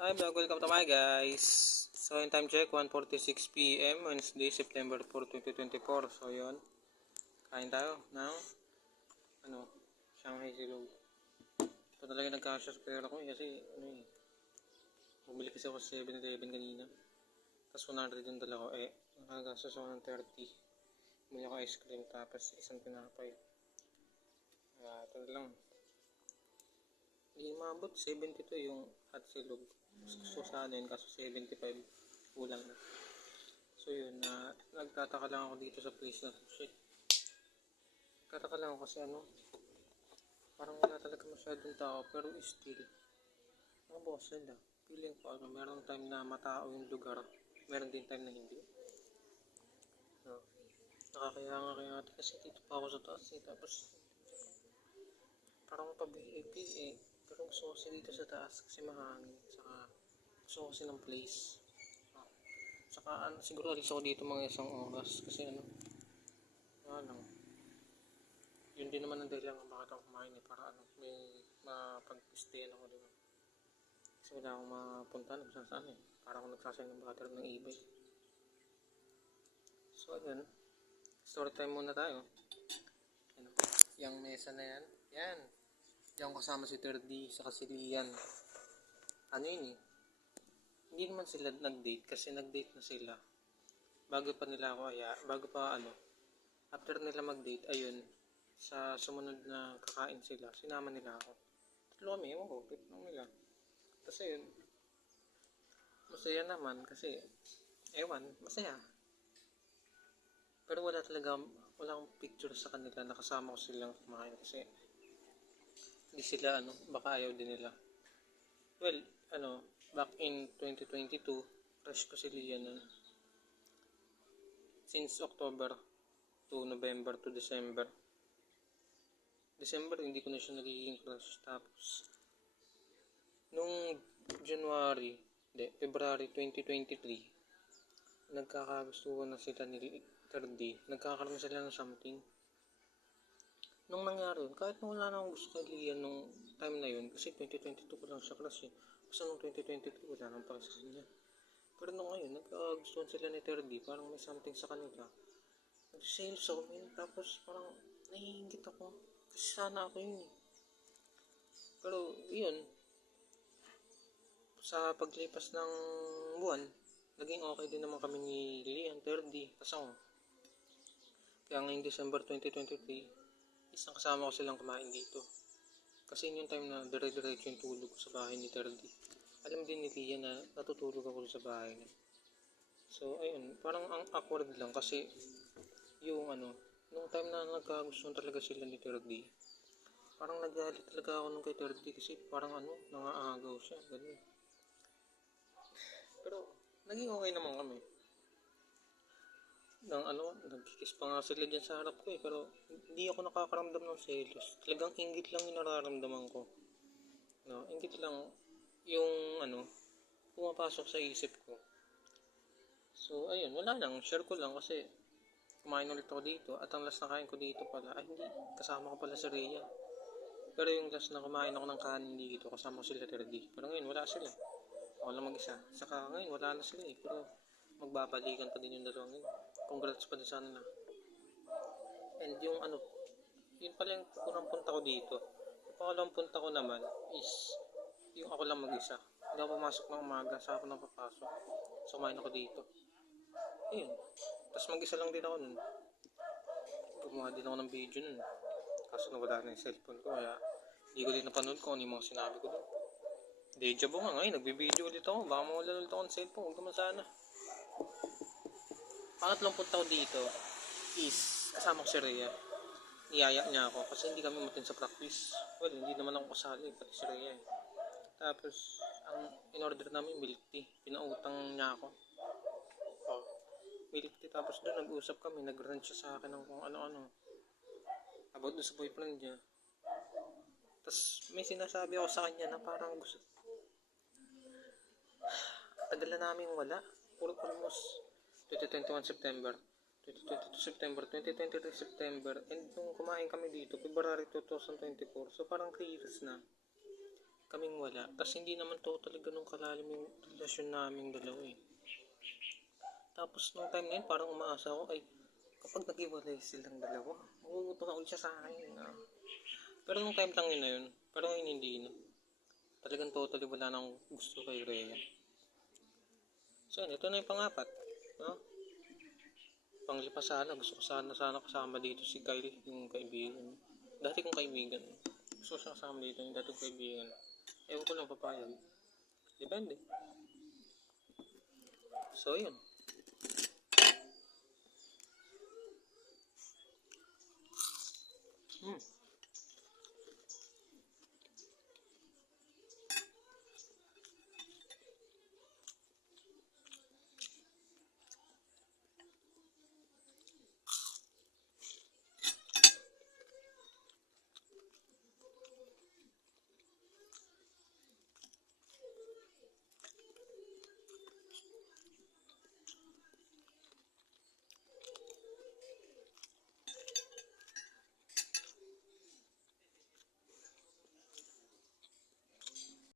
Hi vlog, welcome to my guys. So yung time check, 1:46 PM, Wednesday, September 4, 2024. So yun, kain tayo ng Shanghai Silog. Ito talaga nagkasya sa pera ko kasi bumili kasi ako sa 7-Eleven kanina. Tapos 100 yung dala ko, nakagastos ako ng 30. Bumili ako ice cream tapos isang tinapay. Ito na lang. Hindi maabot, 72 yung hot silog. Gusto sana yun kaso 75 kulang na. So yun, nagtataka lang ako dito sa place na to. Shit. Nagtataka lang ako kasi parang wala talaga masyadong tao pero still, mga boss nila. Feeling ko merong time na matao yung lugar, meron din time na hindi. So, nakakaya nga kaya natin kasi dito pa ako sa taas tapos parang pa-VIP pero gusto ko kasi dito sa taas kasi mahangin, saka gusto ko kasi ng place. Saka siguro alis ako dito mga isang oras kasi lang. Yun din naman ang dahilan kung bakit ako kumain para may mapag-stayan ako, diba? Kasi wala akong mapuntahan kung saan para akong nagsasayang ng battery ng e-bike. So again, story time muna tayo. Yung mesa na yan, diyan kasama si Terdy sa Kasilian. Hindi naman sila nag-date kasi nag-date na sila. Bago pa after nila mag-date, ayun, sa sumunod na kakain sila, sinama nila ako. Tatlo kami, ewan ko, trip lang nila. Tapos ayun, masaya naman kasi, masaya. Pero walang picture sa kanila, nakasama ko silang kumain kasi, hindi sila, baka ayaw din nila. Well, back in 2022, crush ko si Lian since October to November to December. Hindi ko na siya nagiging crush. Tapos, nung February 2023, nagkakagustuhan na sila ni Terdy. Nagkakaroon sila ng something. Nung nangyari yun, kahit na wala na akong gusto kay Lian nung time na yun, kasi 2022 ko lang siya crush Basta nung 2023, wala nang para sa kanya. Pero nung ngayon, nagkagustuhan sila ni Terdy, parang may something sa kanila. Nag-sales ako, tapos parang naiingit ako. Kasi sana ako yun Pero yun, sa paglipas ng buwan, naging okay din naman kami ni Lian, Terdy, tas ako. Kaya ngayong December 2023, isang kasama ko silang kumain dito. Kasi yun yung time na dire-diretso yung tulog ko sa bahay ni Terdy. Alam din ni Lian na natutulog ako sa bahay niya. So ayun, parang ang awkward lang kasi yung nung time na nagkagustuhan talaga sila ni Terdy, parang nagalit talaga ako nung kay Terdy kasi parang nangaagaw siya, ganun. Pero naging okay naman kami. Nagkikiss pa nga sila dyan sa harap ko pero hindi ako nakakaramdam ng selos. Talagang inggit lang yung nararamdaman ko. Inggit lang yung pumapasok sa isip ko. So ayun, wala lang, share ko lang kasi kumain ulit ako dito at ang last na kain ko dito pala, hindi, kasama ko pala si Rhea. Pero yung last na kumain ako ng kanin dito, kasama ko sila Terdy. Pero ngayon wala sila. Ako lang mag-isa. Saka ngayon wala na sila pero magbabalikan pa din yung dalawang yun. Congrats pa din sa kanila. And yung yun pala yung unang punta ko dito. Yung pangalawang punta ko naman is yung ako lang mag-isa. Hindi ako pumasok ng umaga, sa ako nang papasok. So kumain ako dito. Ayun. Tapos mag-isa lang din ako nun. Gumawa din ako ng video nun. Kaso nawala na yung cellphone ko kaya hindi ko din napanood kung ano yung mga sinabi ko dun. Deja vu nga ngayon, nagbibideo ulit ako. Baka mawala ulit ako ng cellphone, huwag naman sana. Pangatlong punta ko dito is kasama ko si Rhea. Niyaya niya ako kasi hindi kami matin sa practice. Well, hindi naman ako kasali, pati si Rhea Tapos, ang in-order namin milk tea. Pinautang niya ako. Milk tea. Tapos doon nag-usap kami, nag-rant siya sa akin ng kung ano-ano. About doon sa boyfriend niya. Tapos may sinasabi ako sa kanya na parang gusto. Tagal na namin wala. Puro almost 2021 September, 2022 September, 2023 September, and nung kumain kami dito, February 2024, so parang 3 years na. kaming wala. Tapos hindi naman totally ganun kalalim yung relasyon naming dalawa eh. Tapos nung time na yun, parang umaasa ako ay kapag nag-iwalay silang dalawa, maguguto na ulit siya sa akin. Pero nung time lang yun na yun, parang ngayon hindi na. Talagang totally wala nang gusto kay Rhea. So yun, ito na yung pang-apat. No? Panglipa sana, gusto ko sana kasama dito si Kylie, yung kaibigan. Dati kong kaibigan. Gusto ko siya kasama dito, yung dati kong kaibigan. Ewan ko lang papayag. Depende. So yun.